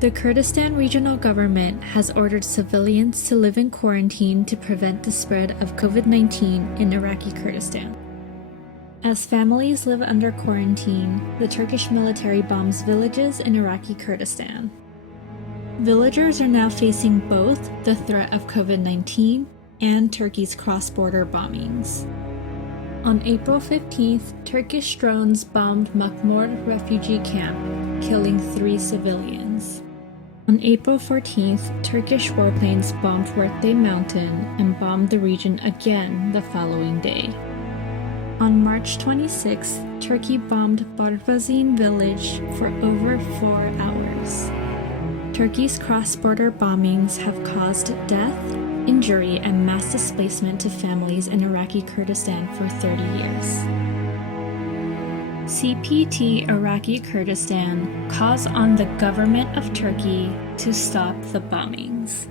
The Kurdistan Regional Government has ordered civilians to live in quarantine to prevent the spread of COVID-19 in Iraqi Kurdistan. As families live under quarantine, the Turkish military bombs villages in Iraqi Kurdistan. Villagers are now facing both the threat of COVID-19 and Turkey's cross-border bombings. On April 15th, Turkish drones bombed Makmur refugee camp, killing 3 civilians. On April 14th, Turkish warplanes bombed Werte Mountain and bombed the region again the following day. On March 26th, Turkey bombed Bardvazin village for over 4 hours. Turkey's cross-border bombings have caused death, injury, and mass displacement to families in Iraqi Kurdistan for 30 years. CPT Iraqi Kurdistan calls on the government of Turkey to stop the bombings.